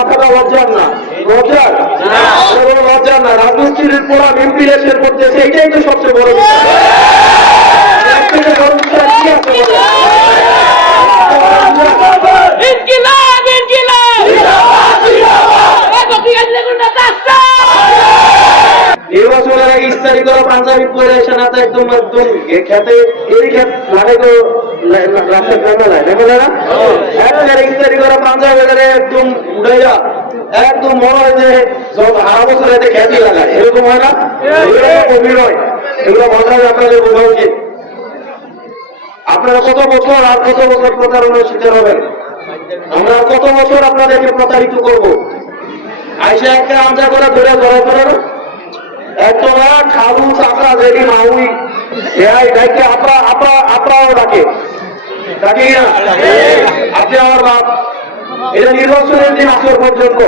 না থাকা লজ্জার না, লজ্জার লজ্জার না। রাজমিস্ত্রির পোড়া এমপি রেশন করতেছে, এটাই তো সবচেয়ে বড় বিষয়। নির্বাচনের আগে ইস্তারি করা পাঞ্জাবি পরে এসে না তো একদম একদম খেতে এই ক্ষেত লাগে তো রাস্তায় নেমে যায় না একবারে ইস্তারি করা পাঞ্জাবি একদম উড়াইয়া একদম মনে হয় যে সারা বছর এতে খ্যাতি লাগায়, এরকম হয় না? এগুলো অভিনয়, এগুলো মাথায় আপনাদের বোঝা উচিত। আপনারা কত বছর আর কত বছর প্রতারণার শিকার হবেন? আমরা কত বছর আপনাদেরকে প্রতারিত করব? আইসা একটা আমজা করে ধরে ধরা করে না একদম খালু চাকরা যেটি মাউই ডাইকে আপনারাও ডাকে ডাকে না আপনি আমার বাপ। এটা নির্বাচনের দিন আসর পর্যন্ত,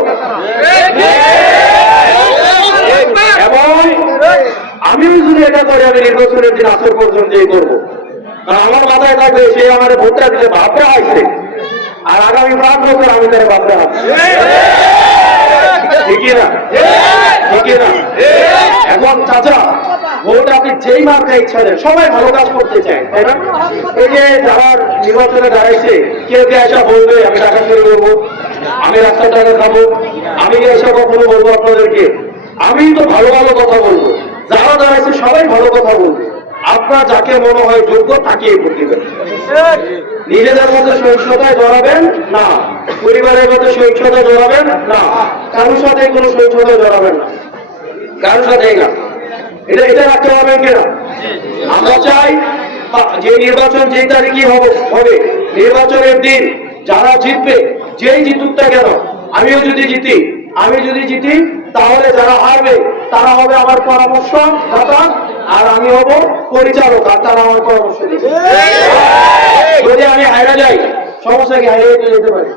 এবং আমিও যদি এটা করি আমি নির্বাচনের দিন আসর পর্যন্তই করবো। কারণ আমার মাথায় থাকবে সে আমার ভোটটা দিতে ভাবতে আসছে, আর আগামী 5 বছর আমি তারা ভাবতে আসছি। ঠিকই না? ঠিকই না? এখন চাচা ভোট আপনি যেই মার্কা ইচ্ছা দেন, সবাই ভালো কাজ করতে চায়, তাই না? এই যে যারা নির্বাচনে দাঁড়াইছে, কেউ কে এসে বলবে আমি টাকা চুরি করবো, আমি রাস্তার টাকা খাবো, আমি এসে কখনো বলবো আপনাদেরকে আমি তো ভালো ভালো কথা বলবো। যারা দাঁড়াইছে সবাই ভালো কথা বলবে। আপনার যাকে মনে হয় যোগ্য তাকেই ভোট দিবেন। নিজেদের মধ্যে সহিংসতায় জড়াবেন না, পরিবারের মধ্যে সহিংসতায় জড়াবেন না, কারোর সাথে কোনো সহিংসতায় জড়াবেন না, কারোর সাথে না। এটা রাখতে পারবেন কিনা? আমরা চাই যে নির্বাচন যেই তারিখে হবে, নির্বাচনের দিন যারা জিতবে, যেই জিতুক না কেন, আমি যদি জিতি তাহলে যারা হারবে তারা হবে আমার পরামর্শদাতা, আর আমি হব পরিচালক, আর তারা আমার পরামর্শ দিবে। যদি আমি হাইরা যাই, সমস্যা কি? হাইরা যেতে পারি,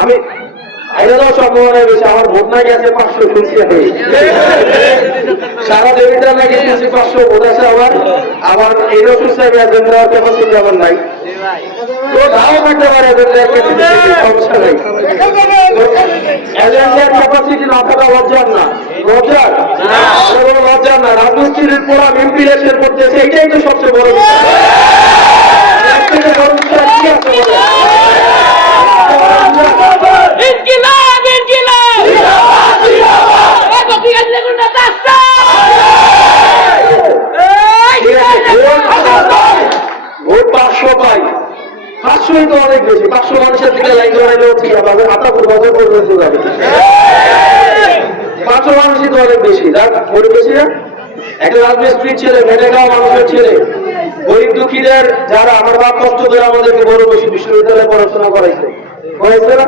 আমি হাইরা যাওয়ার সম্ভাবনা বেশি। আমার ভোট না গেছে 500 শুনছি, সারা দেবিটা নাকি শুনছি 500 ভোট আছে। আবার এই রসুল সাহেব একজন দেওয়ার ক্যাপাসিটি আমার নাই, তো নাও থাকতে পারে, সমস্যা নেই। এজেন্ডার ক্যাপাসিটি না থাকা লজ্জার না, লজ্জার লজ্জার না। রাজমিস্ত্রির পোড়া এমপি রেশন করতেছে, এটাই তো সবচেয়ে বড় বিষয়। ভোট 500 পাই, 500ই তো অনেক বেশি। 500 মানুষের দিকে লাইন ধরাইলেও ঠিক আছে, আতাপুর বছর করবে যাবে, 500 মানুষই তো অনেক বেশি। ভোট বেশি না? একটা রাজমিস্ত্রির ছেলে, খেটে খাওয়া মানুষের ছেলে, গরিব দুঃখীদের যারা আমার বাপ কষ্ট করে আমাদেরকে বড় বেশি বিশ্ববিদ্যালয়ে পড়াশোনা করাইছে না?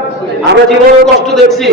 আমরা জীবনে কষ্ট দেখছি,